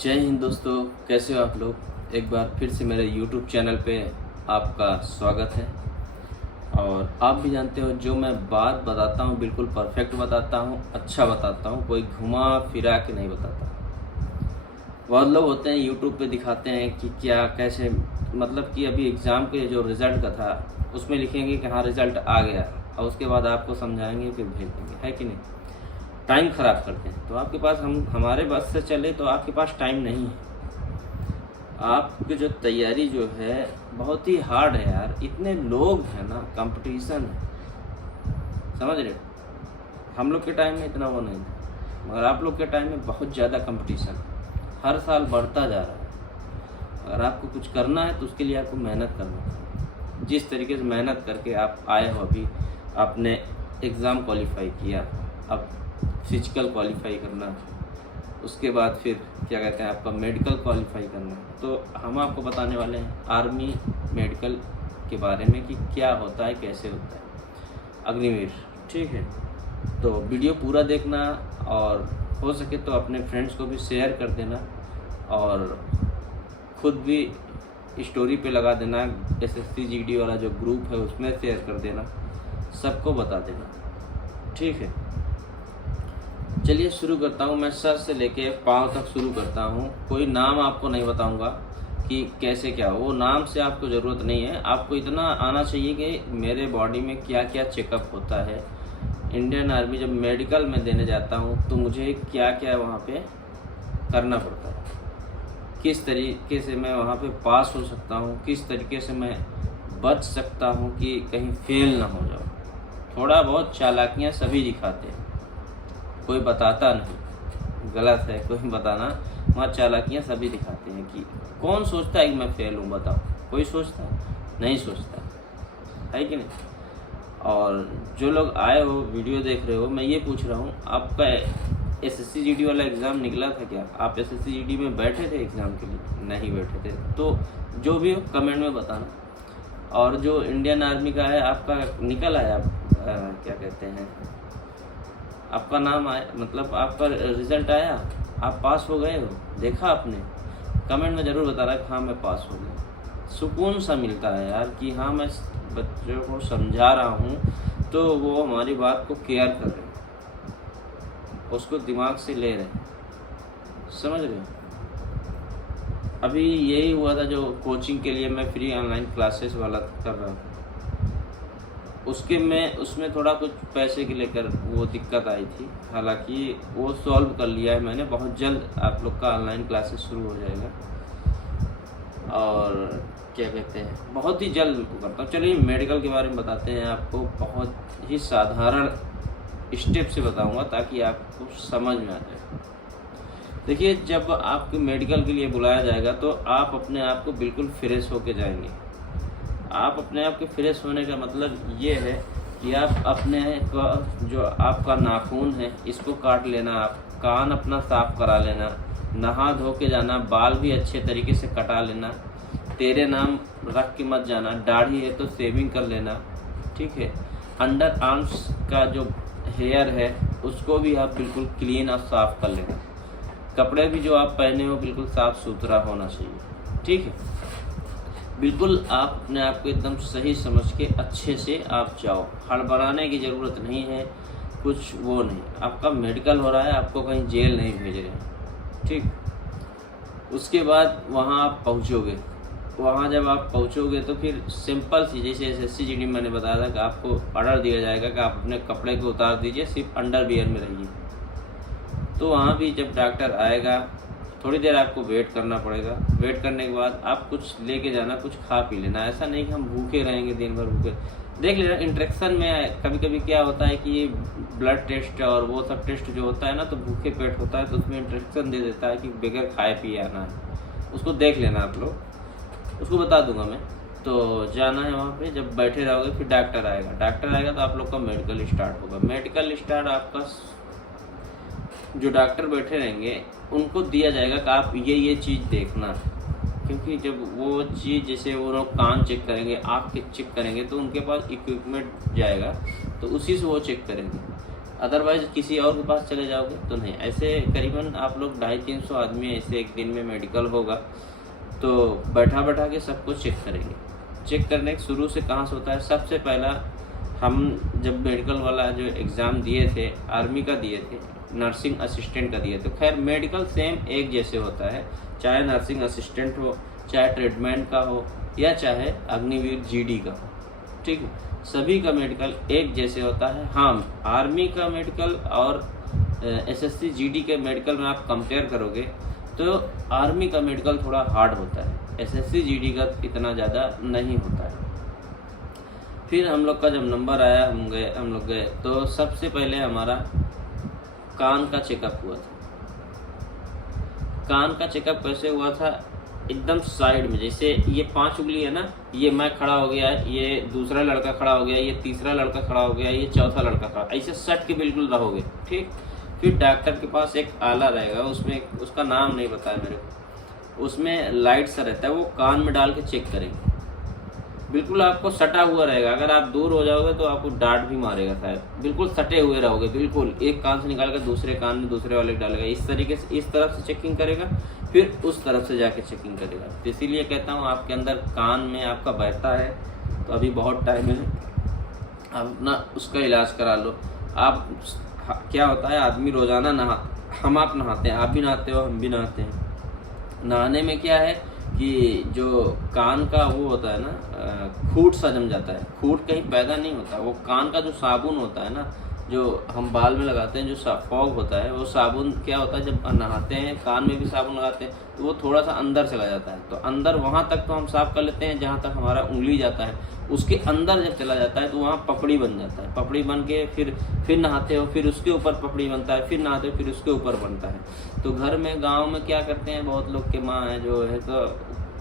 जय हिंद दोस्तों, कैसे हो आप लोग। एक बार फिर से मेरे YouTube चैनल पे आपका स्वागत है। और आप भी जानते हो जो मैं बात बताता हूँ बिल्कुल परफेक्ट बताता हूँ, अच्छा बताता हूँ, कोई घुमा फिरा के नहीं बताता। बहुत लोग होते हैं YouTube पे दिखाते हैं कि क्या कैसे, मतलब कि अभी एग्ज़ाम के जो रिज़ल्ट का था उसमें लिखेंगे कि हाँ रिज़ल्ट आ गया, और उसके बाद आपको समझाएंगे फिर भेज देंगे, है कि नहीं। टाइम ख़राब करते हैं। तो आपके पास हमारे बस से चले तो आपके पास टाइम नहीं है। आपकी जो तैयारी जो है बहुत ही हार्ड है यार, इतने लोग हैं ना, कंपटीशन है, समझ रहे हो। हम लोग के टाइम में इतना वो नहीं था, मगर आप लोग के टाइम में बहुत ज़्यादा कंपटीशन हर साल बढ़ता जा रहा है। अगर आपको कुछ करना है तो उसके लिए आपको मेहनत करना है। जिस तरीके से मेहनत करके आप आए हो, अभी आपने एग्ज़ाम क्वालिफाई किया, अब फिजिकल क्वालिफाई करना, उसके बाद फिर क्या कहते हैं आपका मेडिकल क्वालिफाई करना। तो हम आपको बताने वाले हैं आर्मी मेडिकल के बारे में कि क्या होता है, कैसे होता है अग्निवीर, ठीक है। तो वीडियो पूरा देखना, और हो सके तो अपने फ्रेंड्स को भी शेयर कर देना, और खुद भी स्टोरी पे लगा देना। SSC GD वाला जो ग्रुप है उसमें शेयर कर देना, सबको बता देना, ठीक है। चलिए शुरू करता हूँ। मैं सर से लेके पाँव तक शुरू करता हूँ। कोई नाम आपको नहीं बताऊँगा कि कैसे क्या, वो नाम से आपको ज़रूरत नहीं है। आपको इतना आना चाहिए कि मेरे बॉडी में क्या क्या चेकअप होता है। इंडियन आर्मी जब मेडिकल में देने जाता हूँ तो मुझे क्या क्या वहाँ पे करना पड़ता है, किस तरीके से मैं वहाँ पे पास हो सकता हूँ, किस तरीके से मैं बच सकता हूँ कि कहीं फेल ना हो जाऊँ। थोड़ा बहुत चालाकियाँ सभी दिखाते हैं, कोई बताता नहीं, गलत है कोई बताना। वहाँ चालाकियाँ सभी दिखाते हैं कि कौन सोचता है कि मैं फेल हूँ, बताओ। कोई सोचता है? नहीं सोचता है कि नहीं। और जो लोग आए हो, वीडियो देख रहे हो, मैं ये पूछ रहा हूँ, आपका SSC GD वाला एग्ज़ाम निकला था क्या? आप SSC GD में बैठे थे एग्ज़ाम के लिए? नहीं बैठे थे। तो जो भी हो कमेंट में बताना। और जो इंडियन आर्मी का है, आपका निकल आया, क्या कहते हैं, आपका नाम आया, मतलब आपका रिज़ल्ट आया, आप पास हो गए हो, देखा आपने? कमेंट में ज़रूर बताना कि हाँ मैं पास हो गया। सुकून सा मिलता है यार कि हाँ मैं बच्चों को समझा रहा हूँ तो वो हमारी बात को केयर कर रहे हैं, उसको दिमाग से ले रहे हैं, समझ रहे हो। अभी यही हुआ था जो कोचिंग के लिए मैं फ्री ऑनलाइन क्लासेस वाला कर रहा था, उसमें थोड़ा कुछ पैसे के लेकर वो दिक्कत आई थी। हालांकि वो सॉल्व कर लिया है मैंने। बहुत जल्द आप लोग का ऑनलाइन क्लासेस शुरू हो जाएगा, और क्या कहते हैं बहुत ही जल्द उनको करता हूँ। चलिए मेडिकल के बारे में बताते हैं आपको। बहुत ही साधारण स्टेप से बताऊँगा ताकि आपको समझ में आ जाए। देखिए, जब आपको मेडिकल के लिए बुलाया जाएगा तो आप अपने आप को बिल्कुल फ्रेश होके जाएंगे। आप अपने आप के फ्रेश होने का मतलब ये है कि आप अपने का जो आपका नाखून है इसको काट लेना, आप कान अपना साफ करा लेना, नहा धो के जाना, बाल भी अच्छे तरीके से कटा लेना, तेरे नाम रख के मत जाना, दाढ़ी है तो शेविंग कर लेना, ठीक है। अंडर आर्म्स का जो हेयर है उसको भी आप बिल्कुल क्लीन और साफ कर लेना। कपड़े भी जो आप पहने हो बिल्कुल साफ सुथरा होना चाहिए, ठीक है। बिल्कुल आप अपने आप को एकदम सही समझ के अच्छे से आप जाओ, हड़बड़ाने की ज़रूरत नहीं है, कुछ वो नहीं। आपका मेडिकल हो रहा है, आपको कहीं जेल नहीं भेज रहे हैं, ठीक। उसके बाद वहाँ आप पहुँचोगे, वहाँ जब आप पहुँचोगे तो फिर सिंपल सी, जैसे SSC GD मैंने बताया था कि आपको ऑर्डर दिया जाएगा कि आप अपने कपड़े को उतार दीजिए, सिर्फ अंडरवियर में रहिए। तो वहाँ भी जब डॉक्टर आएगा थोड़ी देर आपको वेट करना पड़ेगा। वेट करने के बाद आप कुछ लेके जाना, कुछ खा पी लेना। ऐसा नहीं कि हम भूखे रहेंगे दिन भर भूखे। देख लेना इंट्रेक्शन में कभी कभी क्या होता है कि ब्लड टेस्ट और वो सब टेस्ट जो होता है ना, तो भूखे पेट होता है तो उसमें इंट्रेक्शन दे देता है कि बगैर खाए पिए आना है। उसको देख लेना आप लोग, उसको बता दूंगा मैं। तो जाना है वहाँ पे, जब बैठे रहोगे फिर डॉक्टर आएगा तो आप लोग का मेडिकल स्टार्ट होगा। मेडिकल स्टार्ट आपका जो डॉक्टर बैठे रहेंगे उनको दिया जाएगा कि आप ये चीज़ देखना, क्योंकि जब वो चीज़, जैसे वो लोग कान चेक करेंगे, आँख के चेक करेंगे, तो उनके पास इक्विपमेंट जाएगा तो उसी से वो चेक करेंगे। अदरवाइज किसी और के पास चले जाओगे तो नहीं। ऐसे करीबन आप लोग 250-300 आदमी ऐसे एक दिन में मेडिकल होगा, तो बैठा बैठा के सबको चेक करेंगे। चेक करने के शुरू से कहाँ से होता है, सबसे पहला हम जब मेडिकल वाला जो एग्ज़ाम दिए थे, आर्मी का दिए थे, नर्सिंग असिस्टेंट का दिए थे। खैर मेडिकल सेम एक जैसे होता है, चाहे नर्सिंग असिस्टेंट हो, चाहे ट्रीटमेंट का हो, या चाहे अग्निवीर जीडी का हो, ठीक है, सभी का मेडिकल एक जैसे होता है। हाँ, आर्मी का मेडिकल और एसएससी जीडी के मेडिकल में आप कंपेयर करोगे तो आर्मी का मेडिकल थोड़ा हार्ड होता है, एसएससी जीडी का इतना ज़्यादा नहीं होता है। फिर हम लोग का जब नंबर आया, हम लोग गए तो सबसे पहले हमारा कान का चेकअप हुआ था। कान का चेकअप कैसे हुआ था, एकदम साइड में, जैसे ये 5 उंगली है ना, ये मैं खड़ा हो गया, ये दूसरा लड़का खड़ा हो गया, ये तीसरा लड़का खड़ा हो गया, ये चौथा लड़का खड़ा, ऐसे सट के बिल्कुल रहोगे, ठीक। फिर डॉक्टर के पास एक आला रहेगा, उसमें उसका नाम नहीं पता है मेरे को, उसमें लाइट सा रहता है, वो कान में डाल के चेक करेंगे। बिल्कुल आपको सटा हुआ रहेगा, अगर आप दूर हो जाओगे तो आपको डांट भी मारेगा शायद। बिल्कुल सटे हुए रहोगे, बिल्कुल एक कान से निकाल कर दूसरे कान में दूसरे वाले डालेगा, इस तरीके से इस तरफ से चेकिंग करेगा, फिर उस तरफ से जाके चेकिंग करेगा। तो इसीलिए कहता हूँ आपके अंदर कान में आपका बहता है तो अभी बहुत टाइम है, आप अपना उसका इलाज करा लो। आप क्या होता है, आदमी रोजाना हम आप नहाते हैं, आप भी नहाते हो, हम भी नहाते हैं। नहाने में क्या है कि जो कान का वो होता है ना, खूट सा जम जाता है। खूट कहीं पैदा नहीं होता, वो कान का जो साबुन होता है ना, जो हम बाल में लगाते हैं, जो फॉग होता है, वो साबुन क्या होता है, जब नहाते हैं कान में भी साबुन लगाते हैं तो वो थोड़ा सा अंदर चला जाता है। तो अंदर वहाँ तक तो हम साफ कर लेते हैं जहाँ तक हमारा उंगली जाता है, उसके अंदर जब चला जाता है तो वहाँ पपड़ी बन जाता है। पपड़ी बन के फिर नहाते हो, फिर उसके ऊपर पपड़ी बनता है, फिर नहाते हो, फिर उसके ऊपर बनता है। तो घर में गाँव में क्या करते हैं, बहुत लोग के माँ है जो है तो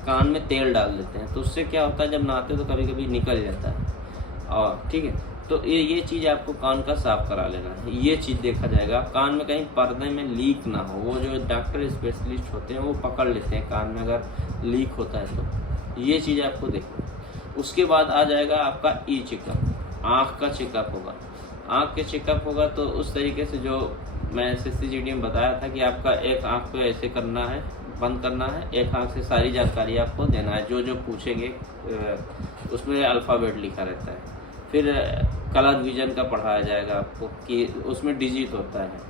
कान में तेल डाल देते हैं, तो उससे क्या होता है, जब नहाते हो तो कभी कभी निकल जाता है। और ठीक है, तो ये चीज़ आपको कान का साफ करा लेना है, ये चीज़ देखा जाएगा। कान में कहीं पर्दे में लीक ना हो, वो जो डॉक्टर स्पेशलिस्ट होते हैं वो पकड़ लेते हैं कान में अगर लीक होता है तो, ये चीज़ आपको देखना। उसके बाद आ जाएगा आपका ई चेकअप, आँख का चेकअप होगा। आँख के चेकअप होगा तो उस तरीके से जो मैं SSCGD में बताया था कि आपका एक आँख को ऐसे करना है, बंद करना है, एक आँख से सारी जानकारी आपको देना है, जो जो पूछेंगे उसमें अल्फ़ाबेट लिखा रहता है। फिर कलर विजन का पढ़ाया जाएगा आपको कि उसमें डिजिट होता है,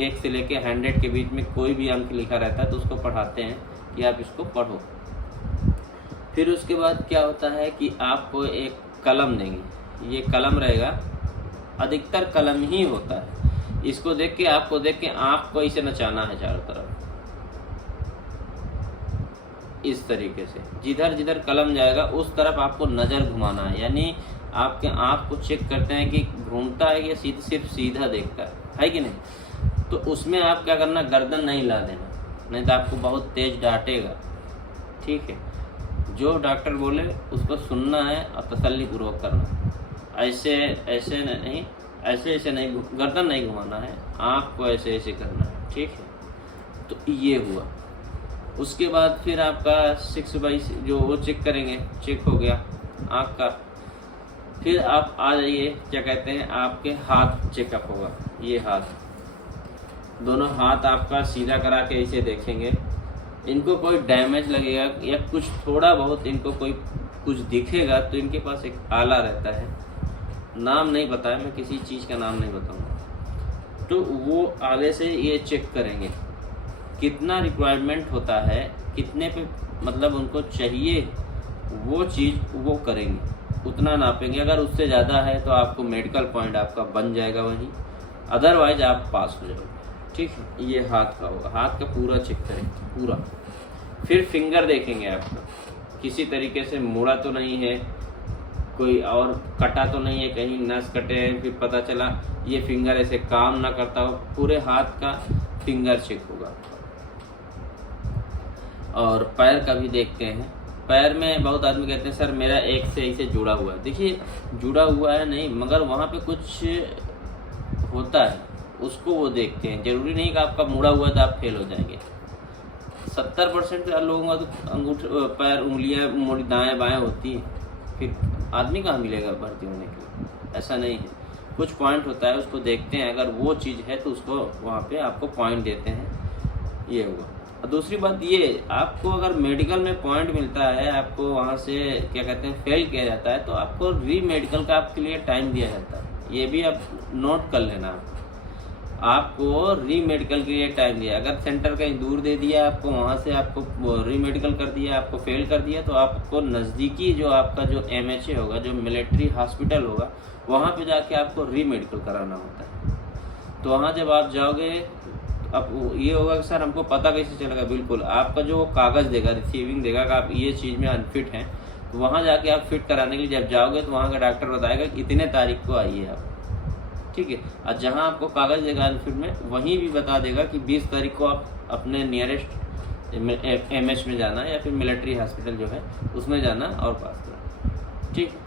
1 से लेके 100 के बीच में कोई भी अंक लिखा रहता है तो उसको पढ़ाते हैं कि आप इसको पढ़ो। फिर उसके बाद क्या होता है कि आपको एक कलम देंगे, ये कलम रहेगा, अधिकतर कलम ही होता है। इसको देख के आपको देख के आँख को इसे नचाना है चारों तरफ, इस तरीके से जिधर जिधर कलम जाएगा उस तरफ आपको नज़र घुमाना है। यानी आपके आँख को चेक करते हैं कि घूमता है या सिर्फ सीधा देखता है कि नहीं। तो उसमें आप क्या करना, गर्दन नहीं हिला देना, नहीं तो आपको बहुत तेज डांटेगा, ठीक है। जो डॉक्टर बोले उसको सुनना है और तसल्लीपूर्वक करना। ऐसे ऐसे नहीं, ऐसे नहीं, गर्दन नहीं घुमाना है, आँख को ऐसे ऐसे करना है, ठीक है। तो ये हुआ। उसके बाद फिर आपका 6/6 जो वो चेक करेंगे, चेक हो गया आँख का। फिर आप आ जाइए, क्या कहते हैं, आपके हाथ चेकअप होगा। ये हाथ, दोनों हाथ आपका सीधा करा के इसे देखेंगे, इनको कोई डैमेज लगेगा या कुछ थोड़ा बहुत इनको कोई कुछ दिखेगा तो इनके पास एक आला रहता है, नाम नहीं पता है, मैं किसी चीज़ का नाम नहीं बताऊंगा। तो वो आले से ये चेक करेंगे कितना रिक्वायरमेंट होता है, कितने पे मतलब उनको चाहिए वो चीज़ वो करेंगे, उतना नापेंगे। अगर उससे ज़्यादा है तो आपको मेडिकल पॉइंट आपका बन जाएगा वहीं, अदरवाइज आप पास हो जाओगे, ठीक है। ये हाथ का होगा, हाथ का पूरा चेक करेंगे पूरा। फिर फिंगर देखेंगे आपका, किसी तरीके से मुड़ा तो नहीं है, कोई और कटा तो नहीं है, कहीं नस कटे हैं, फिर पता चला ये फिंगर ऐसे काम ना करता हो। पूरे हाथ का फिंगर चेक होगा। और पैर का भी देखते हैं। पैर में बहुत आदमी कहते हैं सर मेरा एक से ऐसे जुड़ा हुआ है। देखिए जुड़ा हुआ है नहीं, मगर वहाँ पे कुछ होता है, उसको वो देखते हैं। जरूरी नहीं कि आपका मुड़ा हुआ है तो आप फेल हो जाएंगे। 70% लोगों का तो अंगूठे पैर उंगलियां मोड़ी दाएं बाएं होती हैं, फिर आदमी कहाँ मिलेगा भर्ती होने के लिए, ऐसा नहीं है। कुछ पॉइंट होता है, उसको देखते हैं, अगर वो चीज़ है तो उसको वहाँ पे आपको पॉइंट देते हैं। ये हुआ। और दूसरी बात ये, आपको अगर मेडिकल में पॉइंट मिलता है, आपको वहाँ से क्या कहते हैं फेल किया जाता है, तो आपको री मेडिकल का आपके लिए टाइम दिया जाता है। ये भी आप नोट कर लेना। आपको री मेडिकल के लिए टाइम दिया, अगर सेंटर कहीं दूर दे दिया आपको, वहाँ से आपको री मेडिकल कर दिया, आपको फेल कर दिया, तो आपको नज़दीकी जो आपका जो MHA होगा, जो मिलिट्री हॉस्पिटल होगा, वहाँ पे जाके आपको री मेडिकल कराना होता है। तो वहाँ जब आप जाओगे, अब ये होगा कि सर हमको पता कैसे चलेगा? बिल्कुल, आपका जो कागज़ देगा, रिसीविंग देगा कि आप ये चीज़ में अनफिट हैं, तो वहाँ जाके आप फिट कराने के लिए जब जाओगे तो वहाँ का डॉक्टर बताएगा कि इतने तारीख को आइए आप, ठीक है। और जहाँ आपको कागज़ देगा अनफिट में, वहीं भी बता देगा कि 20 तारीख को आप अपने नियरेस्ट MH में जाना या फिर मिलिट्री हॉस्पिटल जो है उसमें जाना और पास करना, ठीक।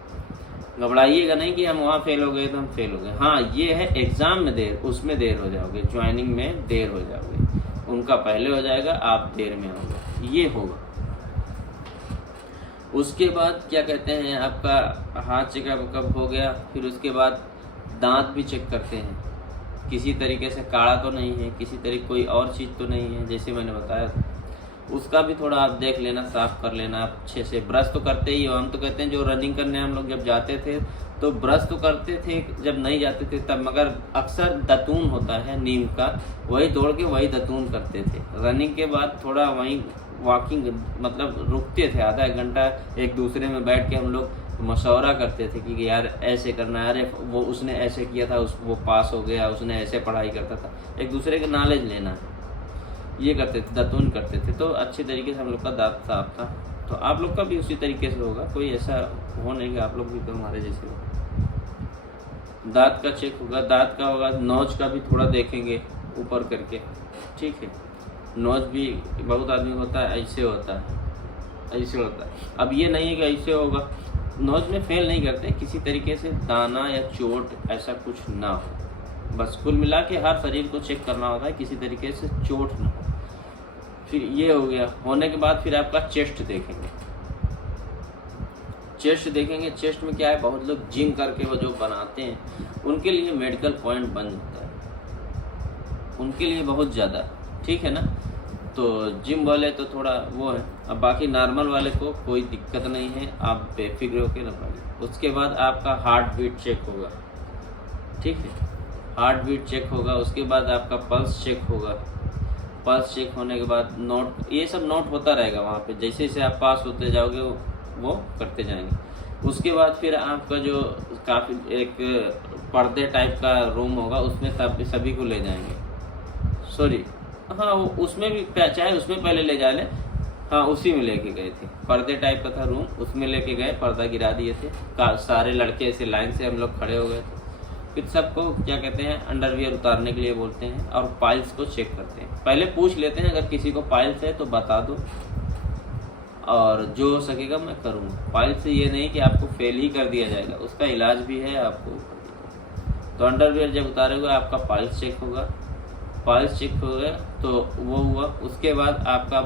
घबराइएगा नहीं कि हम वहाँ फेल हो गए तो हम फेल हो गए। हाँ, ये है एग्ज़ाम में देर, उसमें देर हो जाओगे, ज्वाइनिंग में देर हो जाओगे, उनका पहले हो जाएगा, आप देर में होगा, ये होगा। उसके बाद क्या कहते हैं, आपका हार्ट चेकअप हो गया, फिर उसके बाद दांत भी चेक करते हैं, किसी तरीके से काढ़ा तो नहीं है, किसी तरीके कोई और चीज़ तो नहीं है, जैसे मैंने बताया था। उसका भी थोड़ा आप देख लेना, साफ़ कर लेना आप अच्छे से। ब्रश तो करते ही हो, हम तो कहते हैं जो रनिंग करने हम लोग जब जाते थे तो ब्रश तो करते थे जब नहीं जाते थे तब, मगर अक्सर दतून होता है नीम का, वही तोड़ के वही दतून करते थे। रनिंग के बाद थोड़ा वहीं वॉकिंग, मतलब रुकते थे आधा एक घंटा, एक दूसरे में बैठ के हम लोग मशवरा करते थे कि यार ऐसे करना है, अरे वो उसने ऐसे किया था, वो पास हो गया, उसने ऐसे पढ़ाई करता था, एक दूसरे के नॉलेज लेना है, ये करते थे, दातून करते थे। तो अच्छे तरीके से हम लोग का दांत साफ था। तो आप लोग का भी उसी तरीके से होगा, कोई ऐसा हो नहीं कि आप लोग भी तो हमारे जैसे हो। दांत का चेक होगा, दांत का होगा, नोज का भी थोड़ा देखेंगे ऊपर करके, ठीक है। नोज भी बहुत आदमी होता है ऐसे होता है, ऐसे होता है। अब ये नहीं है कि ऐसे होगा, नोज में फेल नहीं करते, किसी तरीके से दाना या चोट ऐसा कुछ ना हो, बस कुल मिला के हर शरीर को चेक करना होता है, किसी तरीके से चोट ना हो। फिर ये हो गया, होने के बाद फिर आपका चेस्ट देखेंगे। चेस्ट देखेंगे, चेस्ट में क्या है, बहुत लोग जिम करके वो जो बनाते हैं उनके लिए मेडिकल पॉइंट बन जाता है, उनके लिए बहुत ज़्यादा, ठीक है ना। तो जिम वाले तो थोड़ा वो है, अब बाकी नॉर्मल वाले को कोई दिक्कत नहीं है, आप बेफिक्र होकर ना पड़िए। उसके बाद आपका हार्ट बीट चेक होगा, ठीक है, हार्ट बीट चेक होगा। उसके बाद आपका पल्स चेक होगा, पल्स चेक होने के बाद नोट, ये सब नोट होता रहेगा वहाँ पे, जैसे जैसे आप पास होते जाओगे वो करते जाएंगे। उसके बाद फिर आपका जो काफ़ी एक पर्दे टाइप का रूम होगा, उसमें सभी को ले जाएंगे, सॉरी हाँ उसमें भी, चाहे उसमें पहले ले जा ले, हाँ उसी में लेके गए थे, पर्दे टाइप का था रूम, उसमें लेके गए, पर्दा गिरा दिए थे, सारे लड़के ऐसे लाइन से हम लोग खड़े हो गए थे। फिर सबको क्या कहते हैं अंडरवियर उतारने के लिए बोलते हैं और पाइल्स को चेक करते हैं। पहले पूछ लेते हैं अगर किसी को पाइल्स है तो बता दो, और जो हो सकेगा मैं करूँगा। पाइल्स से ये नहीं कि आपको फेल ही कर दिया जाएगा, उसका इलाज भी है आपको। तो अंडरवियर जब उतारोगे आपका पाइल्स चेक होगा, पाइल्स चेक हो गया तो वो हुआ। उसके बाद आपका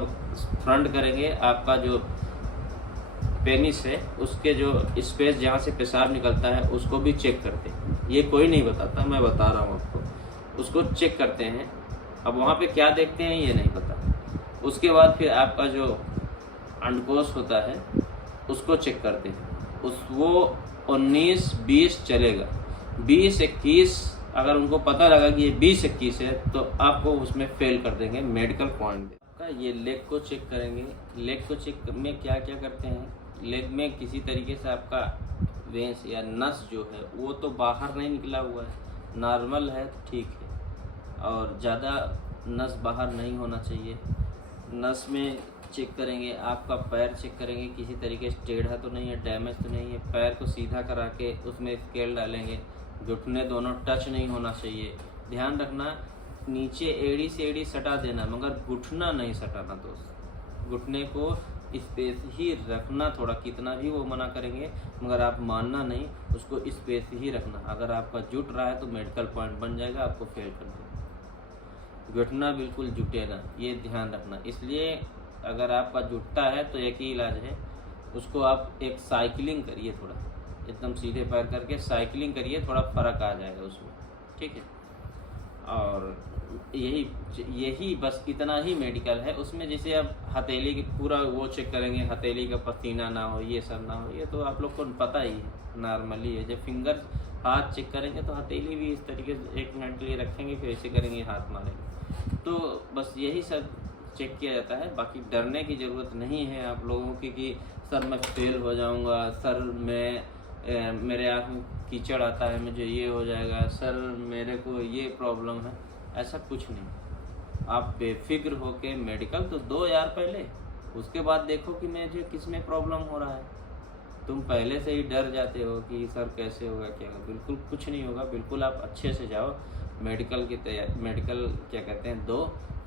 फ्रंट करेंगे, आपका जो पेनिस है उसके जो स्पेस जहाँ से पेशाब निकलता है उसको भी चेक करते हैं। ये कोई नहीं बताता, मैं बता रहा हूँ आपको, उसको चेक करते हैं। अब वहाँ पे क्या देखते हैं ये नहीं पता। उसके बाद फिर आपका जो अंडकोश होता है उसको चेक करते हैं, वो 19-20 चलेगा, 20-21 अगर उनको पता लगा कि ये 20-21 है तो आपको उसमें फेल कर देंगे, मेडिकल पॉइंट का। ये लेग को चेक करेंगे। लेग को चेक में क्या क्या करते हैं, लेग में किसी तरीके से आपका वेंस या नस जो है वो तो बाहर नहीं निकला हुआ है, नॉर्मल है तो ठीक है, और ज़्यादा नस बाहर नहीं होना चाहिए। नस में चेक करेंगे, आपका पैर चेक करेंगे किसी तरीके से टेढ़ा तो नहीं है, डैमेज तो नहीं है। पैर को सीधा करा के उसमें स्केल डालेंगे, घुटने दोनों टच नहीं होना चाहिए। ध्यान रखना नीचे एड़ी से एड़ी सटा देना, मगर घुटना नहीं सटाना दोस्त, घुटने को स्पेस ही रखना थोड़ा, कितना भी वो मना करेंगे मगर आप मानना नहीं, उसको स्पेस ही रखना। अगर आपका जुट रहा है तो मेडिकल पॉइंट बन जाएगा, आपको फेल कर देगा। घुटना बिल्कुल जुटे ना, ये ध्यान रखना। इसलिए अगर आपका जुटता है तो एक ही इलाज है, उसको आप एक साइकिलिंग करिए, थोड़ा एकदम सीधे पैर करके साइकिलिंग करिए, थोड़ा फ़र्क आ जाएगा उसमें, ठीक है। और यही बस इतना ही मेडिकल है उसमें। जैसे अब हथेली की पूरा वो चेक करेंगे, हथेली का पसीना ना हो, ये सब ना हो, ये तो आप लोग को पता ही है, नॉर्मली है। जब फिंगर हाथ चेक करेंगे तो हथेली भी इस तरीके से 1 मिनट के लिए रखेंगे, फिर ऐसे करेंगे, हाथ मारेंगे। तो बस यही सब चेक किया जाता है। बाकी डरने की ज़रूरत नहीं है आप लोगों की कि सर मैं फेल हो जाऊंगा, सर मेरे आँख में कीचड़ आता है, मुझे ये हो जाएगा, सर मेरे को ये प्रॉब्लम है, ऐसा कुछ नहीं। आप बेफिक्र होके मेडिकल तो दो यार पहले, उसके बाद देखो कि मुझे किस में प्रॉब्लम हो रहा है। तुम पहले से ही डर जाते हो कि सर कैसे होगा, क्या होगा। बिल्कुल कुछ नहीं होगा, बिल्कुल आप अच्छे से जाओ, मेडिकल की तैयारी, मेडिकल क्या कहते हैं, दो,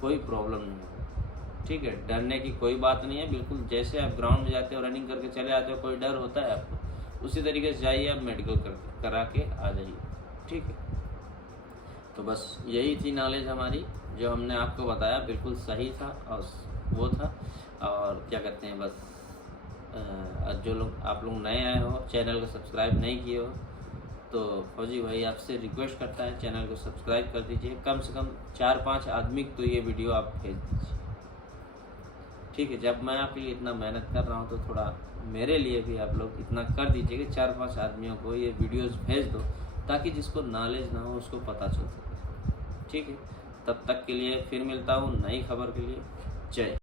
कोई प्रॉब्लम नहीं होगा, ठीक है। डरने की कोई बात नहीं है। बिल्कुल जैसे आप ग्राउंड में जाते हो, रनिंग करके चले आते हो, कोई डर होता है आपको, उसी तरीके से जाइए, आप मेडिकल करा के आ जाइए, ठीक है। तो बस यही थी नॉलेज हमारी, जो हमने आपको बताया, बिल्कुल सही था और वो था। और क्या कहते हैं, बस जो लोग आप लोग नए आए हो, चैनल को सब्सक्राइब नहीं किए हो, तो फौजी भाई आपसे रिक्वेस्ट करता है चैनल को सब्सक्राइब कर दीजिए। कम से कम 4-5 आदमी तो ये वीडियो आप भेज दीजिए, ठीक है। जब मैं आपके लिए इतना मेहनत कर रहा हूँ तो थोड़ा मेरे लिए भी आप लोग इतना कर दीजिए कि 4-5 आदमियों को ये वीडियोस भेज दो, ताकि जिसको नॉलेज ना हो उसको पता चल सके, ठीक है। तब तक के लिए फिर मिलता हूँ नई खबर के लिए। जय।